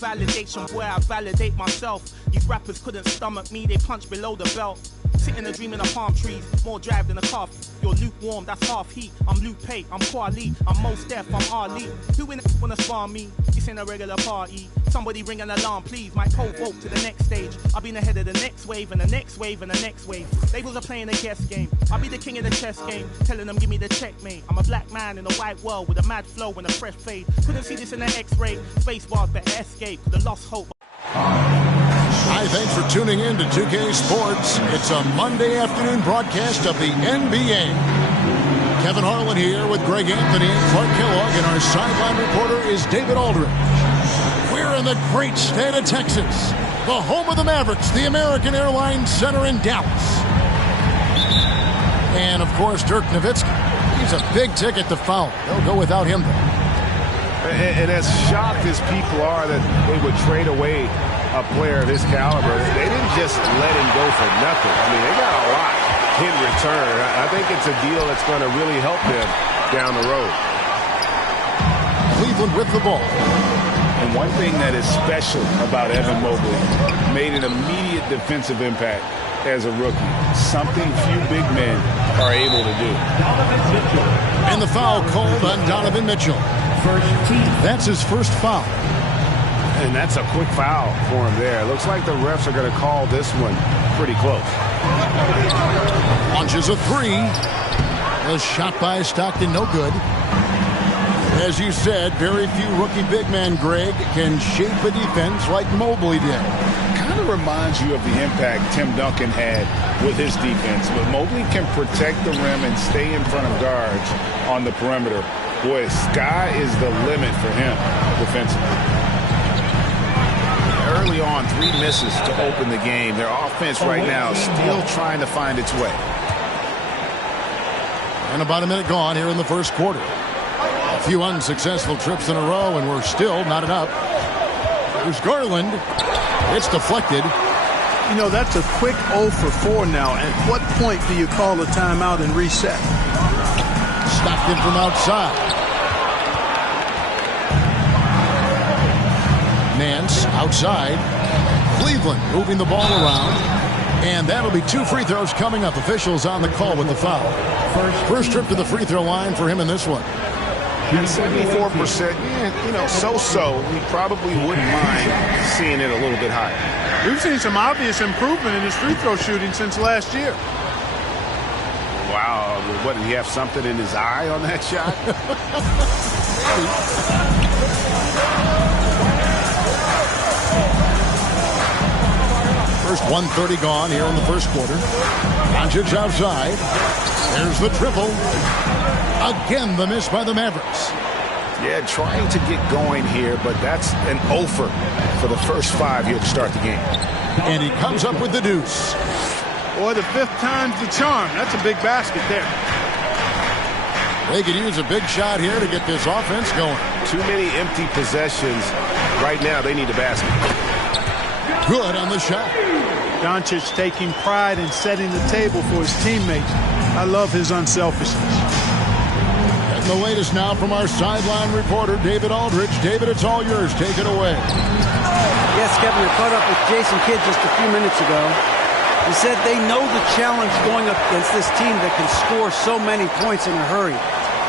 Validation, boy, I validate myself. These rappers couldn't stomach me, they punch below the belt. Sitting and dreaming of palm trees, more drive than a cough. You're lukewarm, that's half heat. I'm Lupe, I'm Kweli, I'm Mos Def, I'm Ali. Who in the wanna spar me? This ain't a regular party. Somebody ring an alarm, please. My pole vote to the next stage. I'll be ahead of the next wave and the next wave and the next wave. Labels are playing a guess game. I'll be the king of the chess game, telling them give me the checkmate. I'm a black man in a white world with a mad flow and a fresh fade. Couldn't see this in the X-ray. Space bars better escape, could've lost hope. Hi, thanks for tuning in to 2K Sports. It's a Monday afternoon broadcast of the NBA. Kevin Harlan here with Greg Anthony and Clark Kellogg, and our sideline reporter is David Aldridge. We're in the great state of Texas, the home of the Mavericks, the American Airlines Center in Dallas. And, of course, Dirk Nowitzki. He's a big ticket to foul. They'll go without him, though. And as shocked as people are that they would trade away a player of his caliber, they didn't just let him go for nothing. I mean, they got a lot in return. I think it's a deal that's going to really help them down the road. Cleveland with the ball. And one thing that is special about Evan Mobley, made an immediate defensive impact as a rookie. Something few big men are able to do. And the foul called on Donovan Mitchell. That's his first foul. And that's a quick foul for him there. Looks like the refs are going to call this one pretty close. Launches a three. A shot by Stockton, no good. As you said, very few rookie big men, Greg, can shape a defense like Mobley did. Kind of reminds you of the impact Tim Duncan had with his defense. But Mobley can protect the rim and stay in front of guards on the perimeter. Boy, sky is the limit for him defensively. Early on, 3 misses to open the game. Their offense right now still trying to find its way. And about a minute gone here in the first quarter. A few unsuccessful trips in a row, and we're still not enough. There's Garland. It's deflected. You know, that's a quick 0 for 4 now. At what point do you call a timeout and reset? Stockton from outside. Nance outside. Cleveland moving the ball around. And that'll be 2 free throws coming up. Officials on the call with the foul. First trip to the free throw line for him in this one. At 74%, you know, so-so. We probably wouldn't mind seeing it a little bit higher. We've seen some obvious improvement in his free throw shooting since last year. Wow. What, did he have something in his eye on that shot? First 1:30 gone here in the first quarter. Doncic outside. There's the triple. Again, the miss by the Mavericks. Yeah, trying to get going here, but that's an offer for the first 5 here to start the game. And he comes up with the deuce. Boy, the 5th time's the charm. That's a big basket there. They could use a big shot here to get this offense going. Too many empty possessions. Right now, they need a basket. Good on the shot. Doncic taking pride in setting the table for his teammates. I love his unselfishness. And the latest now from our sideline reporter, David Aldridge. David, it's all yours. Take it away. Yes, Kevin, we caught up with Jason Kidd just a few minutes ago. He said they know the challenge going up against this team that can score so many points in a hurry.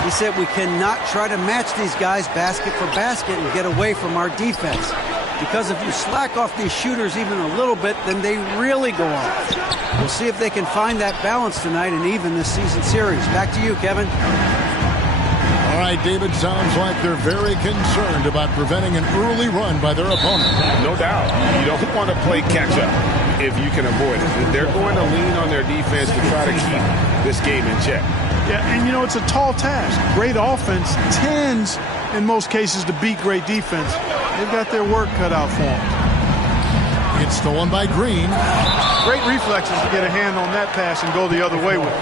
He said we cannot try to match these guys basket for basket and get away from our defense. Because if you slack off these shooters even a little bit, then they really go off. We'll see if they can find that balance tonight and even this season series. Back to you, Kevin. All right, David, sounds like they're very concerned about preventing an early run by their opponent. No doubt. You don't want to play catch-up if you can avoid it. They're going to lean on their defense to try to keep this game in check. Yeah, and you know, it's a tall task. Great offense tends, in most cases, to beat great defense. They've got their work cut out for them. It's stolen by Green. Great reflexes to get a hand on that pass and go the other way with it.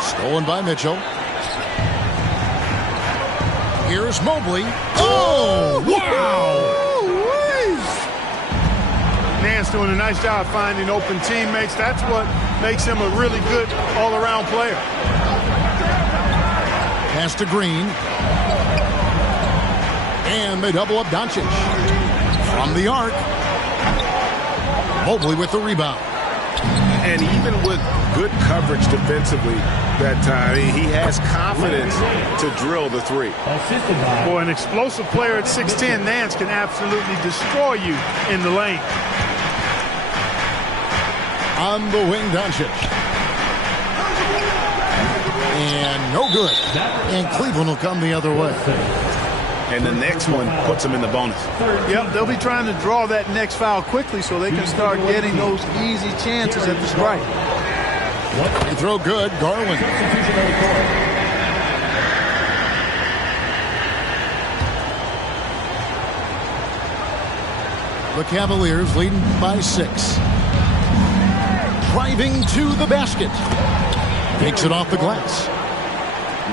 Stolen by Mitchell. Here's Mobley. Oh, wow! Nance doing a nice job finding open teammates. That's what makes him a really good all-around player. Pass to Green. And they double up Doncic. From the arc. Mobley with the rebound. And even with good coverage defensively that time, he has confidence to drill the three. Boy, an explosive player at 6'10", Nance can absolutely destroy you in the lane. On the wing, Doncic. And no good. And Cleveland will come the other way. And the next one puts him in the bonus. Yep, they'll be trying to draw that next foul quickly so they can start getting those easy chances at the strike. They throw good. Garland. The Cavaliers leading by 6. Driving to the basket. Takes it off the glass.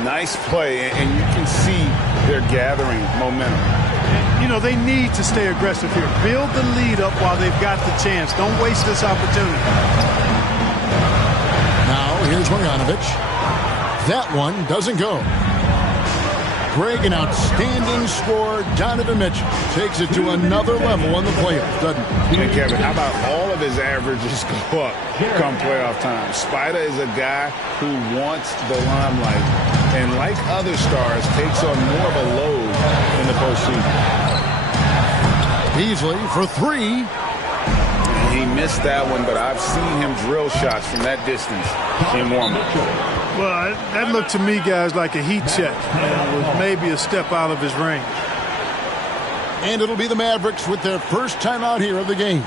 Nice play, and you can see they're gathering momentum. You know, they need to stay aggressive here. Build the lead up while they've got the chance. Don't waste this opportunity. Now, here's Marjanovic. That one doesn't go. Greg, an outstanding scorer. Donovan Mitchell takes it to another level in the playoffs, doesn't he? And Kevin, how about all of his averages go up come playoff time? Spider is a guy who wants the limelight, and like other stars, takes on more of a load in the postseason. Beasley for 3. He missed that one, but I've seen him drill shots from that distance in warm-up. Well, that looked to me, guys, like a heat check. And was maybe a step out of his range. And it'll be the Mavericks with their first time out here of the game.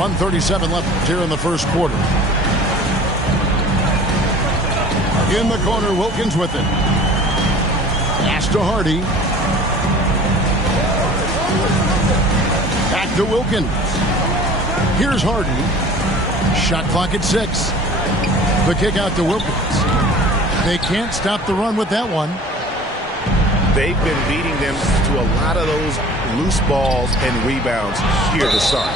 .137 left here in the first quarter. In the corner, Wilkins with it. Pass to Hardy. Back to Wilkins. Here's Hardy. Shot clock at 6. The kick out to Wilkins. They can't stop the run with that one. They've been beating them to a lot of those loose balls and rebounds here to start.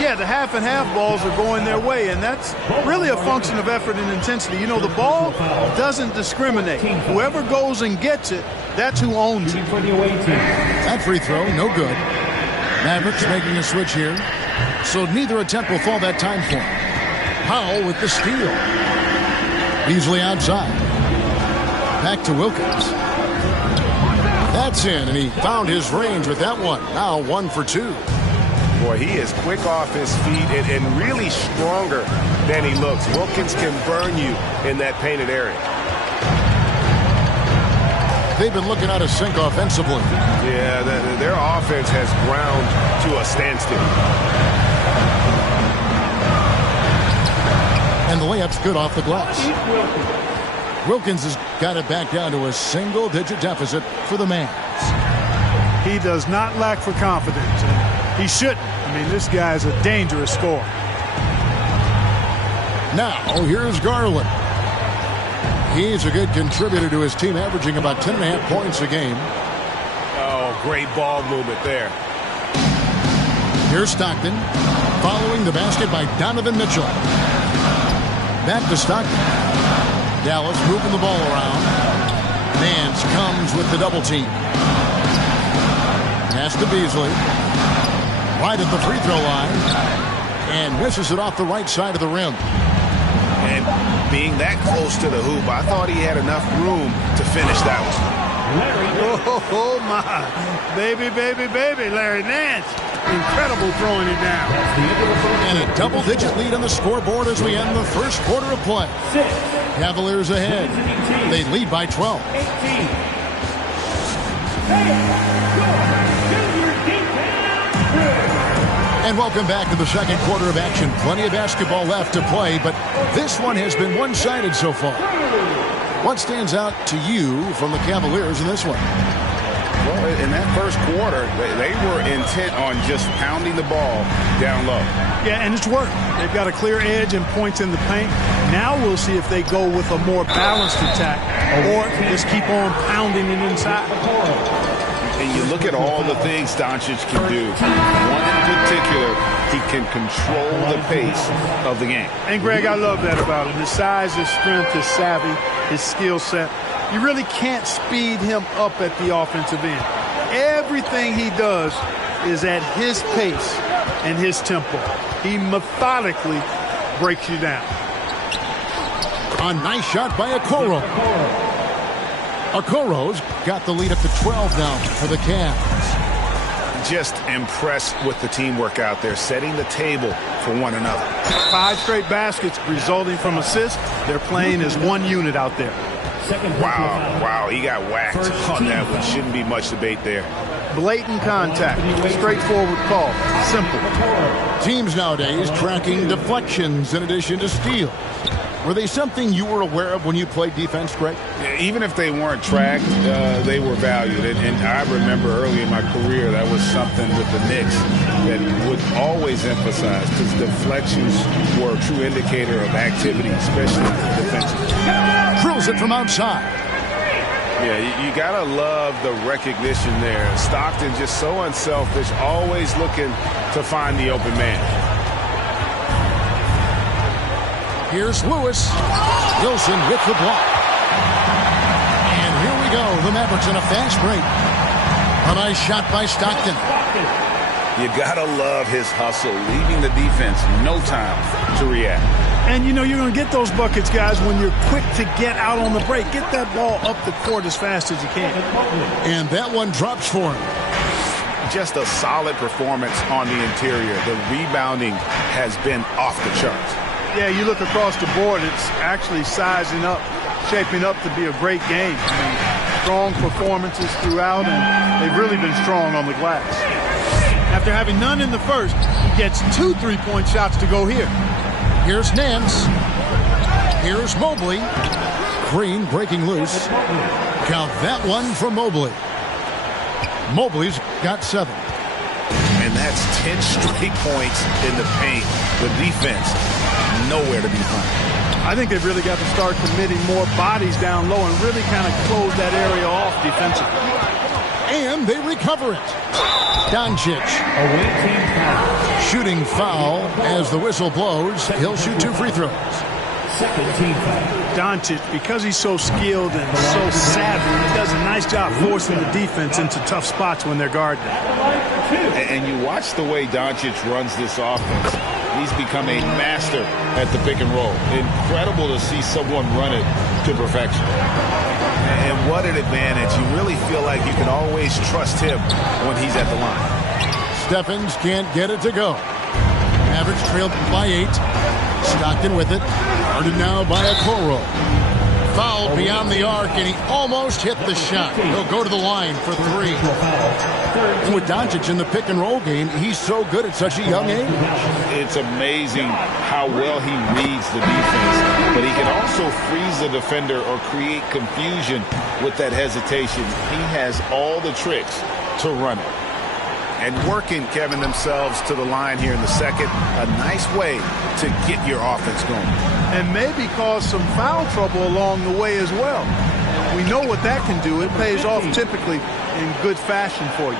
Yeah, the half and half balls are going their way, and that's really a function of effort and intensity. You know, the ball doesn't discriminate. Whoever goes and gets it, that's who owns it. That free throw, no good. Mavericks making a switch here, so neither attempt will fall that time for him. Powell with the steal. Beasley outside. Back to Wilkins. That's in, and he found his range with that one. Now 1 for 2. Boy, he is quick off his feet and really stronger than he looks. Wilkins can burn you in that painted area. They've been looking out of sync offensively. Yeah, their offense has ground to a standstill. And the layup's good off the glass. Wilkins has got it back down to a single-digit deficit for the Mavs. He does not lack for confidence, and he shouldn't. I mean, this guy is a dangerous scorer. Now, here's Garland. He's a good contributor to his team, averaging about 10.5 points a game. Oh, great ball movement there. Here's Stockton, following the basket by Donovan Mitchell. Back to Stockton. Dallas moving the ball around. Nance comes with the double team. Pass to Beasley. Right at the free throw line. And misses it off the right side of the rim. And being that close to the hoop, I thought he had enough room to finish that one. Oh, my. Baby, baby, baby, Larry Nance. Incredible throwing it down. And a double-digit lead on the scoreboard as we end the first quarter of play. Cavaliers ahead. They lead by 12. And welcome back to the second quarter of action. Plenty of basketball left to play, but this one has been one-sided so far. What stands out to you from the Cavaliers in this one? Well, in that first quarter, they were intent on just pounding the ball down low. Yeah, and it's worked. They've got a clear edge and points in the paint. Now we'll see if they go with a more balanced attack or just keep on pounding it inside. And you look at all the things Doncic can do. One in particular, he can control the pace of the game. And, Greg, I love that about him. His size, his strength, his savvy, his skill set. You really can't speed him up at the offensive end. Everything he does is at his pace and his tempo. He methodically breaks you down. A nice shot by Okoro. Okoro's got the lead up to 12 now for the Cavs. Just impressed with the teamwork out there, setting the table for one another. 5 straight baskets resulting from assists. They're playing as one unit out there. Wow, he got whacked on that one. Shouldn't be much debate there. Blatant contact, straightforward call, simple. Teams nowadays tracking deflections in addition to steals. Were they something you were aware of when you played defense, Greg? Even if they weren't tracked, they were valued. And I remember early in my career, that was something with the Knicks that would always emphasize, because deflections were a true indicator of activity, especially defensively. Drills it from outside. Yeah, you got to love the recognition there. Stockton just so unselfish, always looking to find the open man. Here's Lewis. Wilson with the block. And here we go. The Mavericks in a fast break. A nice shot by Stockton. You got to love his hustle, leaving the defense no time to react. And, you know, you're going to get those buckets, guys, when you're quick to get out on the break. Get that ball up the court as fast as you can. And that one drops for him. Just a solid performance on the interior. The rebounding has been off the charts. Yeah, you look across the board, it's actually sizing up, shaping up to be a great game. I mean, strong performances throughout, and they've really been strong on the glass. After having none in the first, he gets 2 3-point shots to go here. Here's Nance. Here's Mobley. Green breaking loose. Count that one from Mobley. Mobley's got 7. And that's 10 straight points in the paint. The defense, nowhere to be found. I think they've really got to start committing more bodies down low and really kind of close that area off defensively. And they recover it. Doncic. Shooting foul as the whistle blows. He'll shoot 2 free throws. Doncic, because he's so skilled and so savvy, he does a nice job forcing the defense into tough spots when they're guarded. And you watch the way Doncic runs this offense. He's become a master at the pick and roll. Incredible to see someone run it to perfection. And what an advantage. You really feel like you can always trust him when he's at the line. Stephens can't get it to go. Mavericks trailed by 8. Stockton with it. Guarded now by Okoro. Fouled beyond the arc, and he almost hit the shot. He'll go to the line for 3. And with Doncic in the pick and roll game, he's so good at such a young age. It's amazing how well he reads the defense, but he can also freeze the defender or create confusion with that hesitation. He has all the tricks to run it. and working, Kevin, themselves to the line here in the second. A nice way to get your offense going. And maybe cause some foul trouble along the way as well. We know what that can do. It pays off typically in good fashion for you.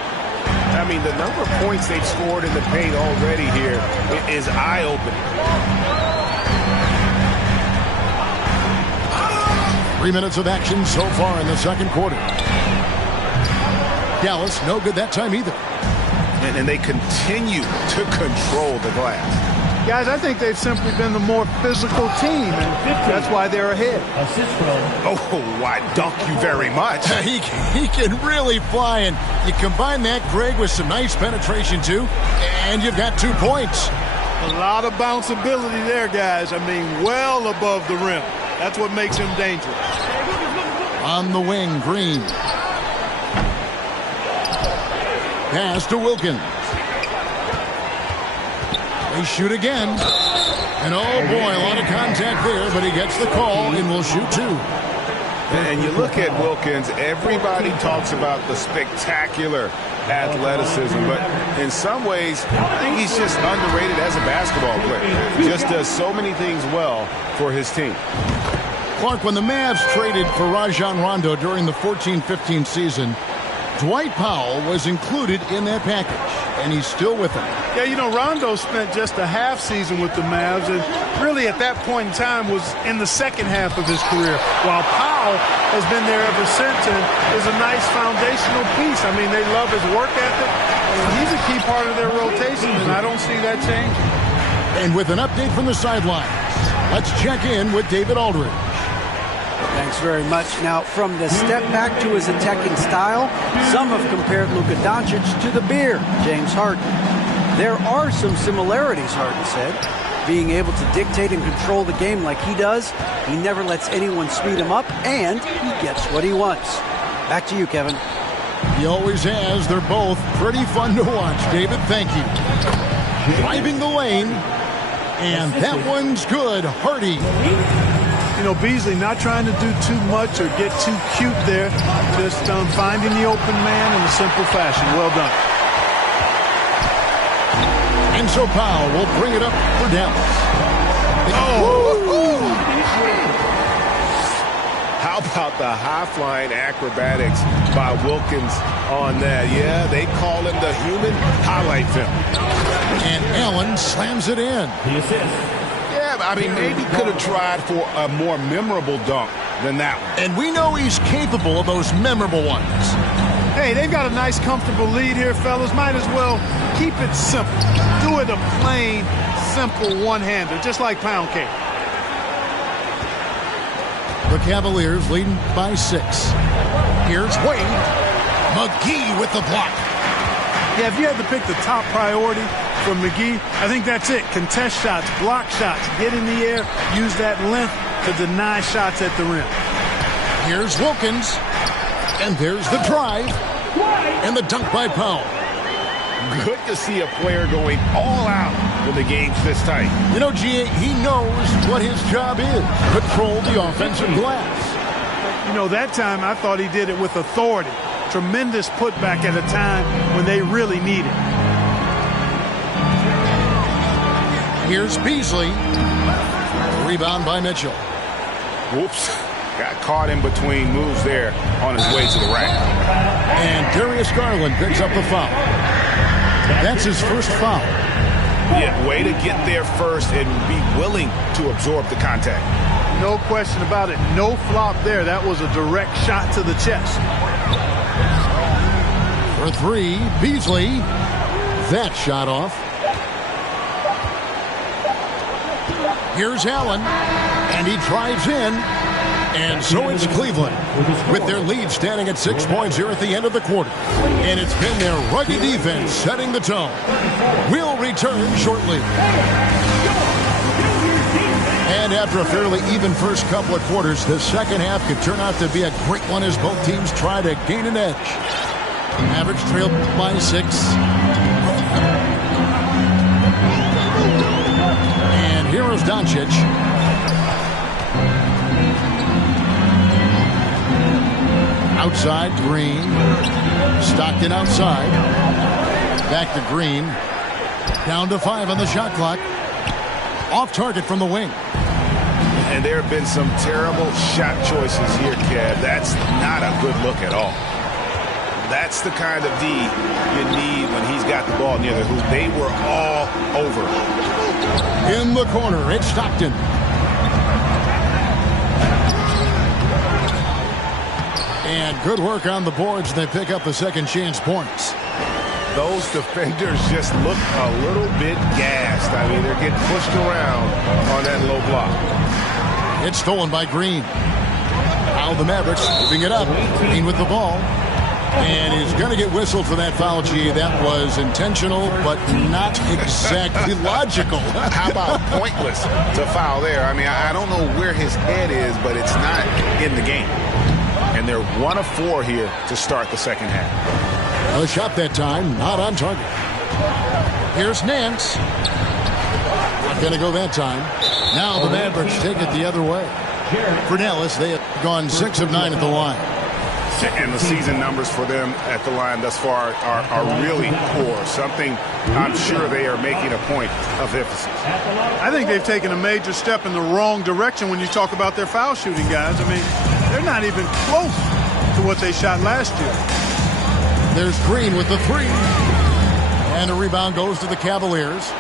I mean, the number of points they've scored in the paint already here is eye-opening. 3 minutes of action so far in the second quarter. Dallas, no good that time either. And they continue to control the glass. Guys, I think they've simply been the more physical team, and that's why they're ahead. Oh, why, dunk you very much. He can really fly, and you combine that, Greg, with some nice penetration, too, and you've got 2 points. A lot of bounceability there, guys. I mean, well above the rim. That's what makes him dangerous. On the wing, Green. Pass to Wilkins. They shoot again. And oh boy, a lot of contact there, but he gets the call and will shoot 2. And you look at Wilkins, everybody talks about the spectacular athleticism, but in some ways, I think he's just underrated as a basketball player. He just does so many things well for his team. Clark, when the Mavs traded for Rajon Rondo during the 14-15 season, Dwight Powell was included in that package, and he's still with them. Yeah, you know, Rondo spent just a half season with the Mavs, and really at that point in time was in the second half of his career, while Powell has been there ever since and is a nice foundational piece. I mean, they love his work ethic, and he's a key part of their rotation, and I don't see that changing. And with an update from the sidelines, let's check in with David Aldridge. Thanks very much. Now, from the step back to his attacking style, some have compared Luka Doncic to the Bear, James Harden. There are some similarities, Harden said. Being able to dictate and control the game like he does, he never lets anyone speed him up, and he gets what he wants. Back to you, Kevin. He always has. They're both pretty fun to watch. David, thank you. Driving the lane, and that one's good. Hardy. You know, Beasley not trying to do too much or get too cute there. Just finding the open man in a simple fashion. Well done. And so Powell will bring it up for Dallas. Oh! How about the high-flying acrobatics by Wilkins on that? Yeah, they call him the human highlight film. And Allen slams it in. Yeah, I mean, maybe could have tried for a more memorable dunk than that one. And we know he's capable of those memorable ones. Hey, they've got a nice, comfortable lead here, fellas. Might as well keep it simple. Do it a plain, simple one-hander, just like pound cake. The Cavaliers leading by 6. Here's Wade. McGee with the block. Yeah, if you had to pick the top priority from McGee, I think that's it. Contest shots, block shots, get in the air, use that length to deny shots at the rim. Here's Wilkins. And there's the drive. And the dunk by Powell. Good to see a player going all out when the game's this tight. You know, G.A., he knows what his job is. Control the offensive glass. You know, that time I thought he did it with authority. Tremendous putback at a time when they really need it. Here's Beasley. Rebound by Mitchell. Whoops. Got caught in between moves there on his way to the rack. And Darius Garland picks up the foul. That's his first foul. Yeah, way to get there first and be willing to absorb the contact. No question about it. No flop there. That was a direct shot to the chest. For 3, Beasley. That shot off. Here's Allen. And he drives in. And so it's Cleveland with their lead standing at 6 points here at the end of the quarter. And it's been their rugged defense setting the tone. We'll return shortly. And after a fairly even first couple of quarters, the second half could turn out to be a great one as both teams try to gain an edge. Average trailed by 6. And here is Doncic. Outside, Green. Stockton outside. Back to Green. Down to 5 on the shot clock. Off target from the wing. And there have been some terrible shot choices here, Kev. That's not a good look at all. That's the kind of D you need when he's got the ball near the hoop. They were all over. In the corner, it's Stockton. And good work on the boards. They pick up the second chance points. Those defenders just look a little bit gassed. I mean, they're getting pushed around on that low block. It's stolen by Green. Now the Mavericks moving it up. Green with the ball. And he's going to get whistled for that foul, G. That was intentional, but not exactly logical. How about pointless to foul there? I mean, I don't know where his head is, but it's not in the game. And they're 1 of 4 here to start the second half. A shot that time, not on target. Here's Nance. Not going to go that time. Now the Mavericks take it the other way. For Dallas, they have gone 6 of 9 at the line. And the season numbers for them at the line thus far are really poor. Something I'm sure they are making a point of emphasis. I think they've taken a major step in the wrong direction when you talk about their foul shooting, guys. I mean, they're not even close to what they shot last year. There's Green with the 3. And a rebound goes to the Cavaliers.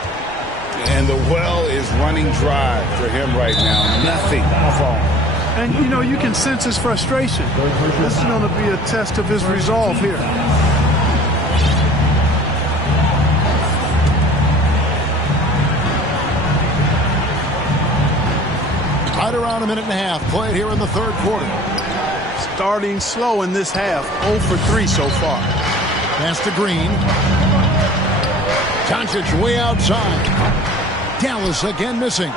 And the well is running dry for him right now. Nothing falling. And, you know, you can sense his frustration. This is going to be a test of his resolve here. Right around a minute and a half played here in the third quarter. Starting slow in this half. 0 for 3 so far. Pass to Green. Doncic way outside. Dallas again missing.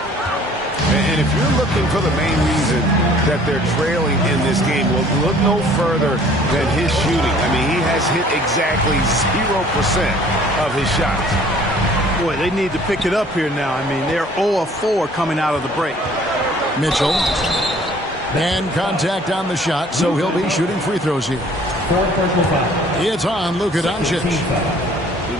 And if you're looking for the main reason that they're trailing in this game, well, look no further than his shooting. I mean, he has hit exactly 0% of his shots. Boy, they need to pick it up here now. I mean, they're 0 of 4 coming out of the break. Mitchell. And contact on the shot, so he'll be shooting free throws here. It's on Luka Doncic.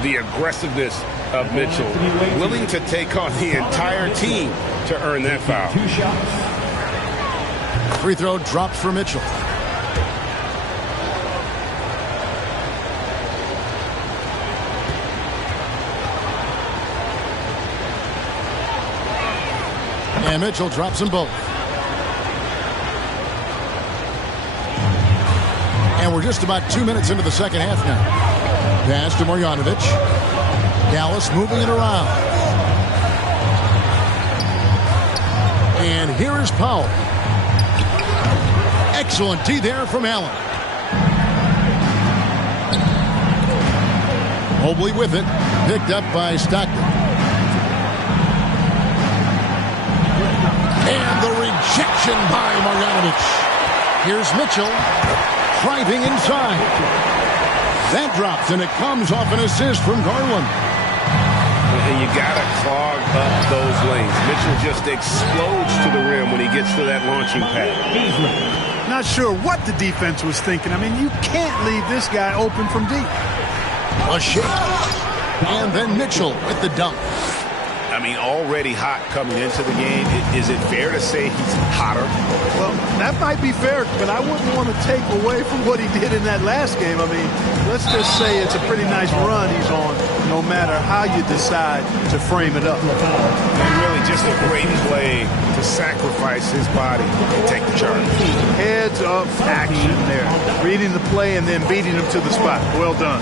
The aggressiveness of Mitchell, willing to take on the entire team to earn that foul. Free throw dropped for Mitchell. And Mitchell drops them both. And we're just about 2 minutes into the second half now. Pass to Marjanovic. Dallas moving it around. And here is Powell. Excellent D there from Allen. Mobley with it. Picked up by Stockton. And the rejection by Marjanovic. Here's Mitchell. Driving inside. That drops, and it comes off an assist from Garland. And you got to clog up those lanes. Mitchell just explodes to the rim when he gets to that launching pad. Not sure what the defense was thinking. I mean, you can't leave this guy open from deep. A shake. And then Mitchell with the dunk. I mean, already hot coming into the game. Is it fair to say he's hotter? Well, that might be fair, but I wouldn't want to take away from what he did in that last game. I mean, let's just say it's a pretty nice run he's on, no matter how you decide to frame it up. And really just a great play to sacrifice his body and take the charge. Heads up action there. Reading the play and then beating him to the spot. Well done.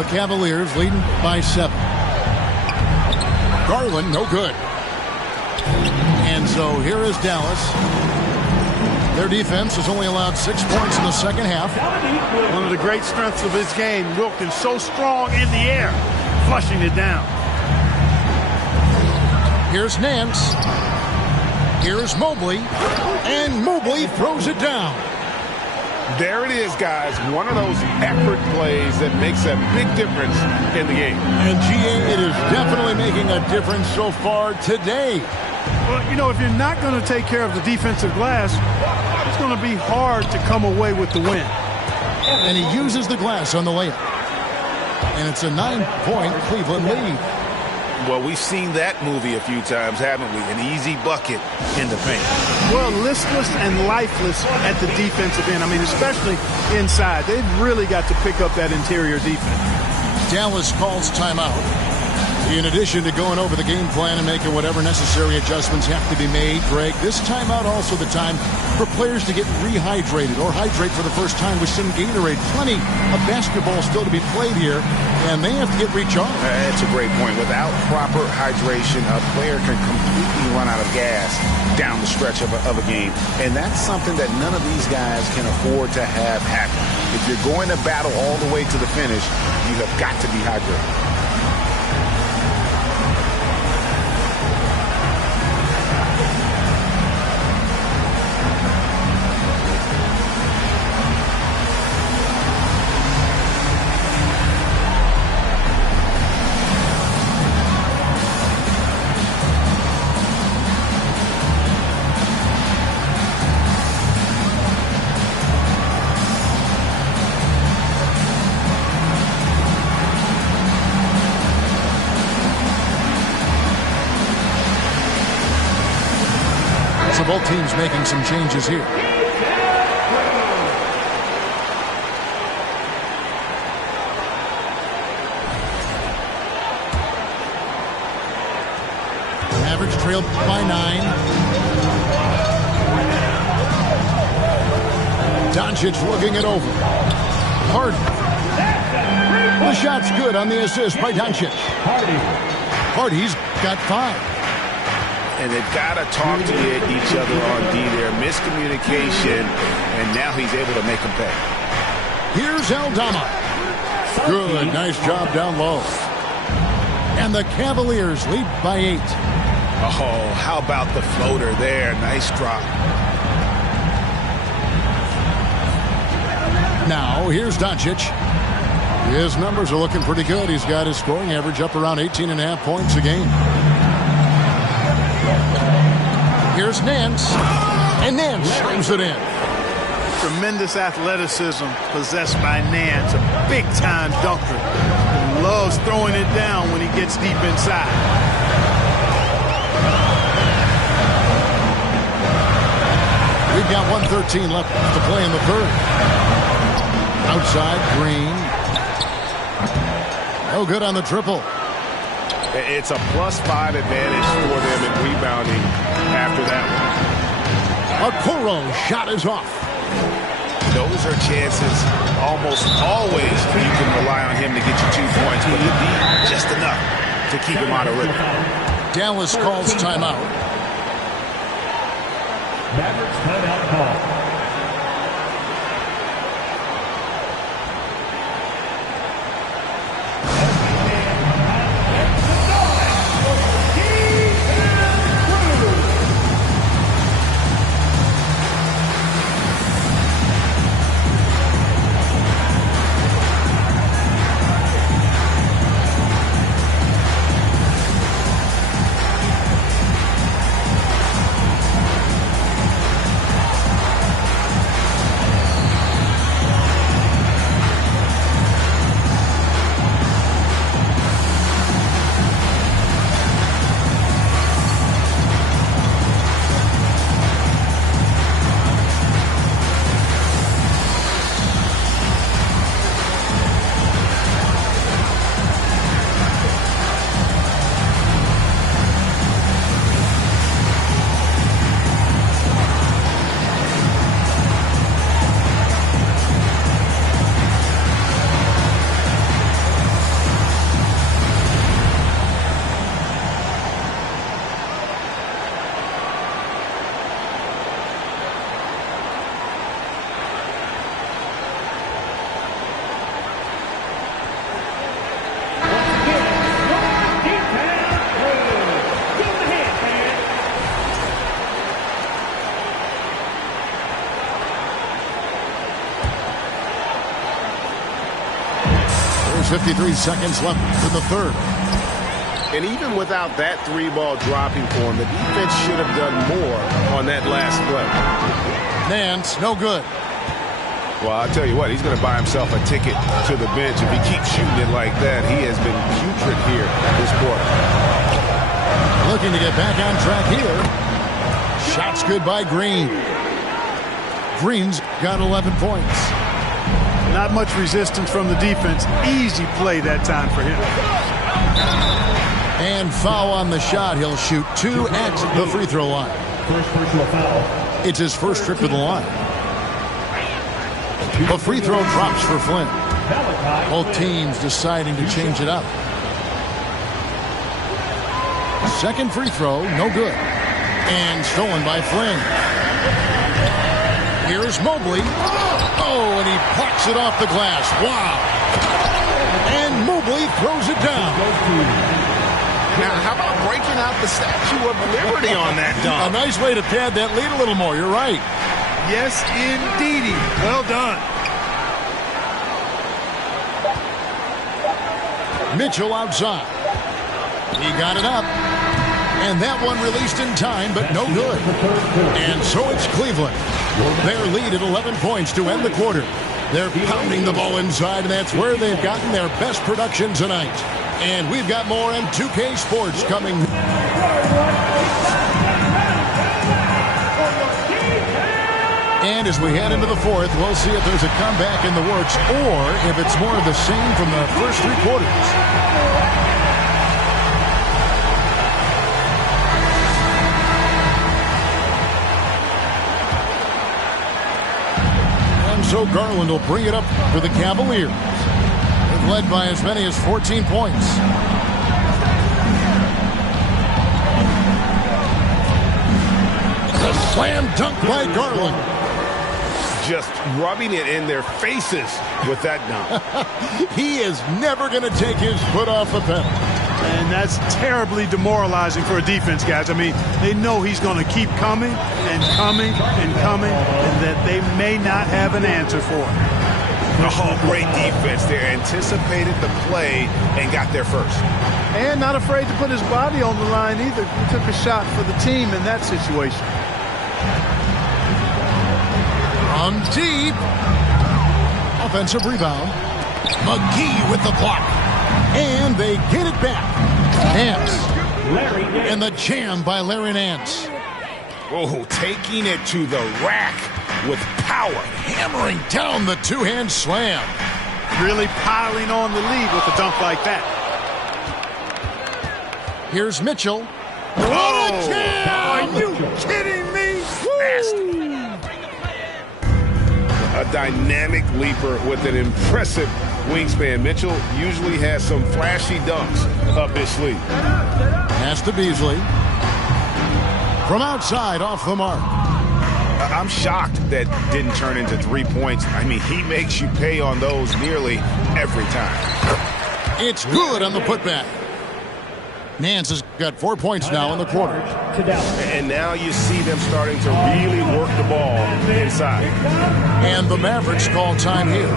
The Cavaliers leading by 7. Garland, no good. And so here is Dallas. Their defense has only allowed 6 points in the second half. One of the great strengths of his game, Wilkins so strong in the air, flushing it down. Here's Nance. Here's Mobley. And Mobley throws it down. There it is, guys. One of those effort plays that makes a big difference in the game. And GA, it is definitely making a difference so far today. Well, you know, if you're not going to take care of the defensive glass, it's going to be hard to come away with the win. And he uses the glass on the layup. And it's a 9-point Cleveland lead. Well, we've seen that movie a few times, haven't we? An easy bucket in the paint. Well, listless and lifeless at the defensive end. I mean, especially inside. They've really got to pick up that interior defense. Dallas calls timeout. In addition to going over the game plan and making whatever necessary adjustments have to be made, Greg, this timeout also the time for players to get rehydrated or hydrate for the first time with some Gatorade. Plenty of basketball still to be played here, and they have to get recharged. That's a great point. Without proper hydration, a player can completely run out of gas down the stretch of a game, and that's something that none of these guys can afford to have happen. If you're going to battle all the way to the finish, you have got to be hydrated. So both teams making some changes here. Average trailed by 9. Doncic looking it over. Harden. The shot's good on the assist by Doncic. Hardy's got 5. And they've got to talk to each other on D there. Miscommunication, and now he's able to make them pay. Here's Aldama. Good, nice job down low. And the Cavaliers lead by 8. Oh, how about the floater there? Nice drop. Now, here's Doncic. His numbers are looking pretty good. He's got his scoring average up around 18.5 points a game. Here's Nance, and Nance slams it in. Tremendous athleticism possessed by Nance, a big-time dunker. He loves throwing it down when he gets deep inside. We've got 1:13 left to play in the third. Outside, Green. No good on the triple. It's a +5 advantage for them in rebounding after that one. Okoro's shot is off. Those are chances almost always you can rely on him to get you 2 points, but it'd be just enough to keep him out of rhythm. Dallas calls timeout. Mavericks timeout call. There's 53 seconds left in the third. And even without that 3-ball dropping for him, the defense should have done more on that last play. Nance, no good. Well, I'll tell you what, he's going to buy himself a ticket to the bench. If he keeps shooting it like that, he has been putrid here this quarter. Looking to get back on track here. Shots good by Green. Green's got 11 points. Not much resistance from the defense. Easy play that time for him. And foul on the shot. He'll shoot 2 at the free throw line. First personal foul. It's his first trip to the line. The free throw drops for Flynn. Both teams deciding to change it up. Second free throw, no good. And stolen by Flynn. Here's Mobley. Oh, and he plucks it off the glass. Wow. And Mobley throws it down. Now, how about breaking out the Statue of Liberty on that dunk? A nice way to pad that lead a little more. You're right. Yes, indeedy. Well done. Mitchell outside. He got it up. And that one released in time, but no good. And so it's Cleveland. Their lead at 11 points to end the quarter. They're pounding the ball inside, and that's where they've gotten their best production tonight. And we've got more on 2K Sports coming. And as we head into the fourth, we'll see if there's a comeback in the works or if it's more of the same from the first 3 quarters. And so Garland will bring it up for the Cavaliers. They've led by as many as 14 points. The slam dunk by Garland. Just rubbing it in their faces with that dunk. He is never going to take his foot off the pedal. And that's terribly demoralizing for a defense, guys. I mean, they know he's going to keep coming and coming and coming, and that they may not have an answer for it. Oh, great defense there. Anticipated the play and got there first. And not afraid to put his body on the line either. He took a shot for the team in that situation. From deep. Offensive rebound. McGee with the block. And they get it back. Nance. And the jam by Larry Nance. Oh, taking it to the rack with power. Hammering down the two-hand slam. Really piling on the lead with a dunk like that. Here's Mitchell. What a jam! Are you kidding me? Nasty. A dynamic leaper with an impressive wingspan. Mitchell usually has some flashy dunks up his sleeve. Pass to Beasley. From outside, off the mark. I'm shocked that didn't turn into 3 points. I mean, he makes you pay on those nearly every time. It's good on the putback. Nance has got 4 points now in the quarter. And now you see them starting to really work the ball inside. And the Mavericks call time here.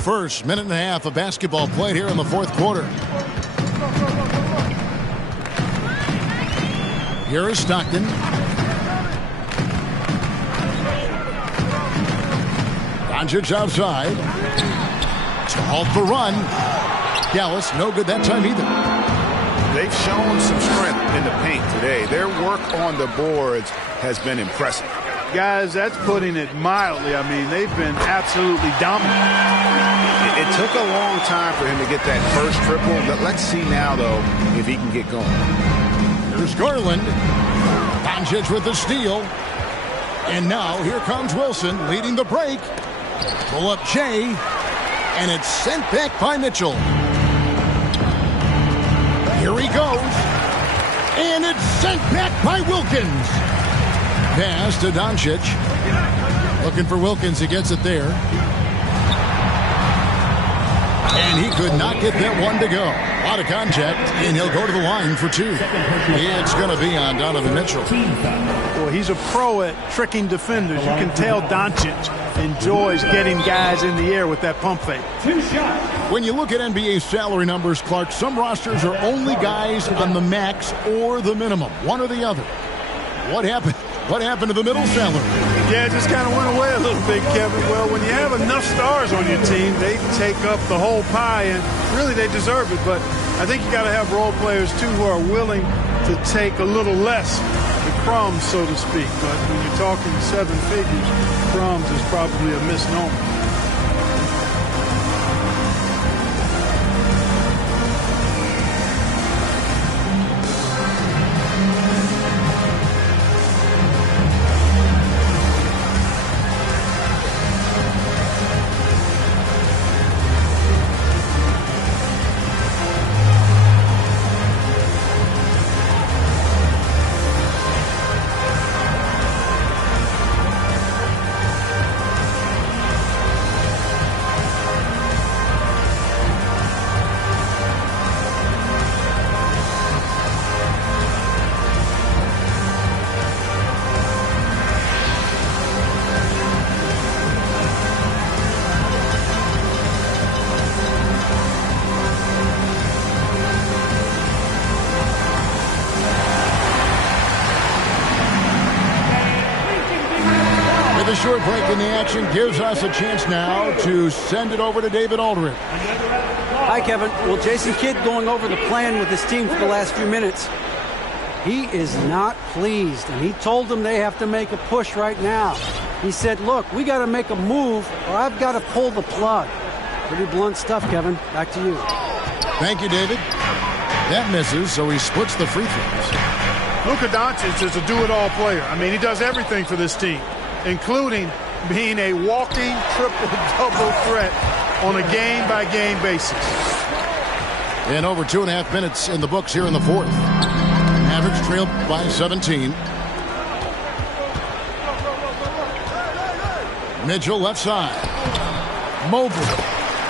First minute and a half of basketball played here in the fourth quarter. Here is Stockton. Doncic outside to halt the run. Dallas, no good that time either. They've shown some strength in the paint today. Their work on the boards has been impressive. Guys, that's putting it mildly. I mean, they've been absolutely dominant. It took a long time for him to get that first triple. But let's see now, though, if he can get going. Here's Garland. Doncic with the steal. And now here comes Wilson leading the break. Pull up Jay. And it's sent back by Mitchell. Here he goes. And it's sent back by Wilkins. Pass to Doncic. Looking for Wilkins. He gets it there. And he could not get that one to go. A lot of contact, and he'll go to the line for two. It's going to be on Donovan Mitchell. Well, he's a pro at tricking defenders. You can tell Doncic enjoys getting guys in the air with that pump fake. When you look at NBA salary numbers, Clark, some rosters are only guys on the max or the minimum, one or the other. What happened? What happened to the middle salary? Yeah, it just kind of went away a little bit, Kevin. Well, when you have enough stars on your team, they take up the whole pie, and really they deserve it. But I think you got to have role players, too, who are willing to take a little less, the crumbs, so to speak. But when you're talking seven figures, crumbs is probably a misnomer. The short break in the action gives us a chance now to send it over to David Aldridge. Hi, Kevin. Well, Jason Kidd going over the plan with his team for the last few minutes. He is not pleased, and he told them they have to make a push right now. He said, look, we got to make a move, or I've got to pull the plug. Pretty blunt stuff, Kevin. Back to you. Thank you, David. That misses, so he splits the free throws. Luka Doncic is a do-it-all player. I mean, he does everything for this team, including being a walking triple-double threat on a game-by-game basis. And over 2.5 minutes in the books here in the fourth. Mavericks trailed by 17. Mitchell left side. Mobley.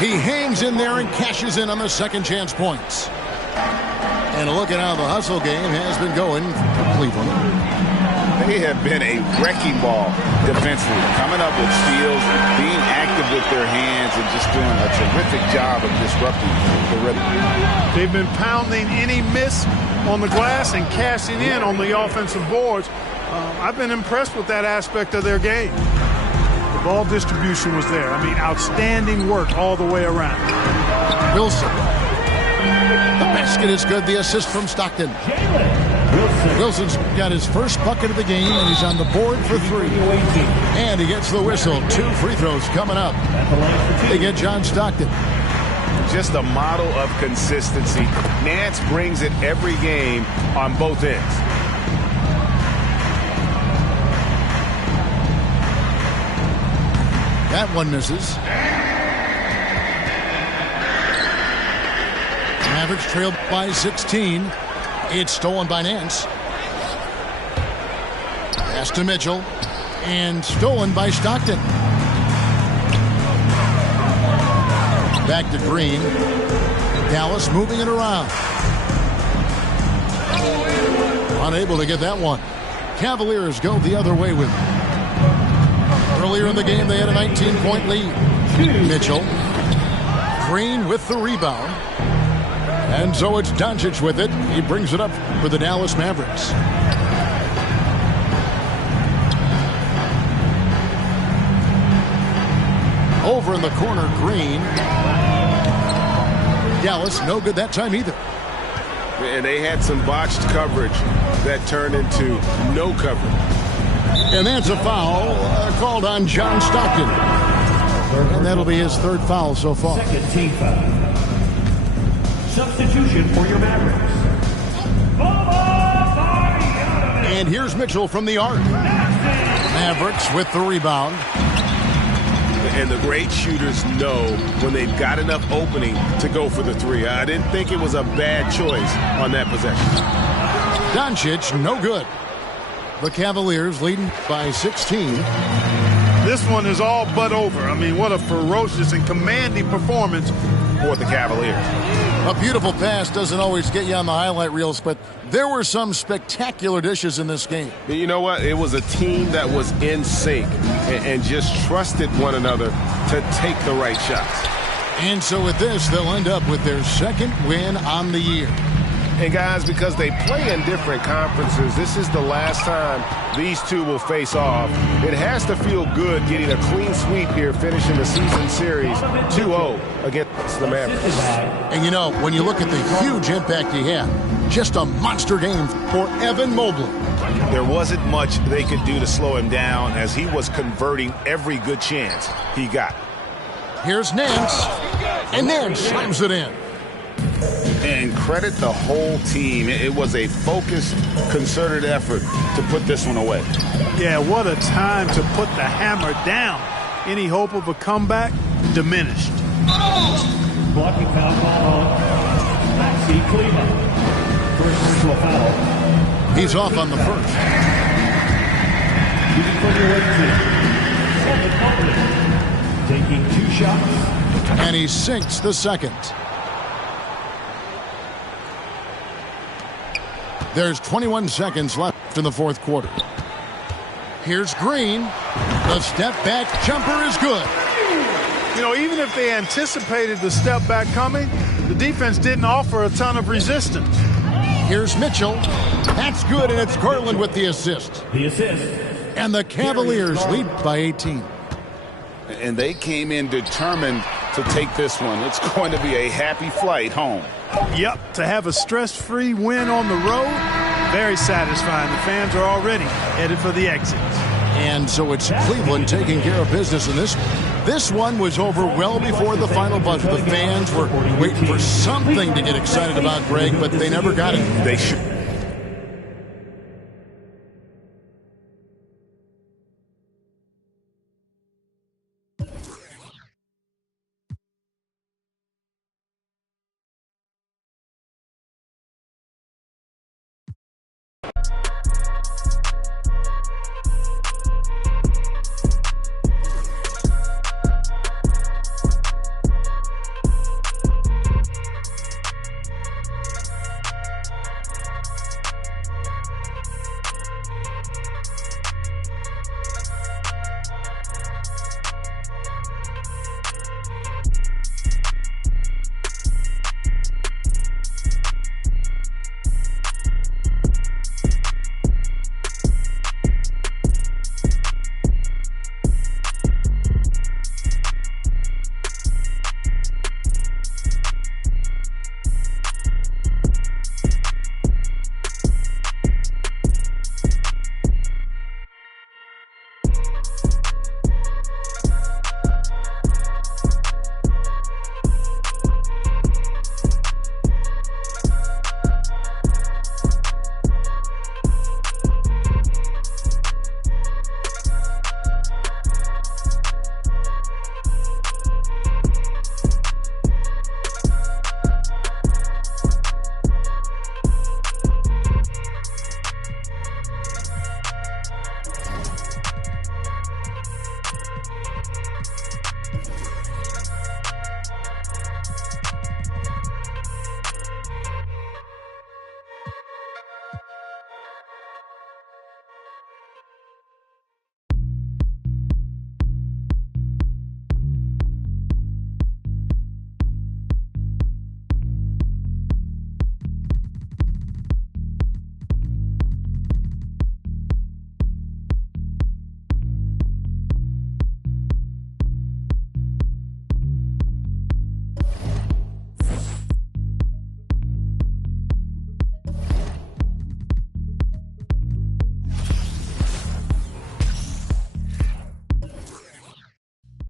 He hangs in there and cashes in on the second chance points. And a look at how the hustle game has been going for Cleveland. They have been a wrecking ball defensively, coming up with steals, being active with their hands, and just doing a terrific job of disrupting the rhythm. They've been pounding any miss on the glass and cashing in on the offensive boards. I've been impressed with that aspect of their game. The ball distribution was there. I mean, outstanding work all the way around. Wilson. The basket is good. The assist from Stockton. Wilson's got his first bucket of the game, and he's on the board for three. And he gets the whistle. 2 free throws coming up. They get John Stockton. Just a model of consistency. Nance brings it every game on both ends. That one misses. Mavericks trailed by 16. It's stolen by Nance. Pass to Mitchell. And stolen by Stockton. Back to Green. Dallas moving it around. Unable to get that one. Cavaliers go the other way with it. Earlier in the game, they had a 19-point lead. Mitchell Green with the rebound. And so it's Doncic with it. He brings it up for the Dallas Mavericks. Over in the corner, Green. Dallas, no good that time either. And they had some botched coverage that turned into no coverage. And that's a foul called on John Stockton. And that'll be his third foul so far. Second team foul. Substitution for your Mavericks. And here's Mitchell from the arc. Mavericks with the rebound. And the great shooters know when they've got enough opening to go for the three. I didn't think it was a bad choice on that possession. Doncic, no good. The Cavaliers leading by 16. This one is all but over. I mean, what a ferocious and commanding performance For the Cavaliers. A beautiful pass doesn't always get you on the highlight reels, but there were some spectacular dishes in this game. You know what? It was a team that was in sync and just trusted one another to take the right shots. And so with this, they'll end up with their second win on the year. And guys, because they play in different conferences, this is the last time these two will face off. It has to feel good getting a clean sweep here, finishing the season series 2-0 against the Mavericks. And you know, when you look at the huge impact he had, just a monster game for Evan Mobley. There wasn't much they could do to slow him down as he was converting every good chance he got. Here's Nance, and Nance slams it in. And credit the whole team. It was a focused, concerted effort to put this one away. Yeah, what a time to put the hammer down. Any hope of a comeback diminished. Blocking foul call on Maxi Cleveland. First personal foul. He's off on the first. Shooting from the red team. Taking 2 shots. And he sinks the second. There's 21 seconds left in the fourth quarter. Here's Green. The step-back jumper is good. You know, even if they anticipated the step back coming, the defense didn't offer a ton of resistance. Here's Mitchell. That's good, and it's Garland with the assist. The assist. And the Cavaliers lead by 18. And they came in determined to take this one. It's going to be a happy flight home. Yep, to have a stress-free win on the road, very satisfying. The fans are already headed for the exits. And so it's Cleveland taking care of business in this one. This one was over well before the final buzzer. The fans were waiting for something to get excited about, Greg, but they never got it. They should.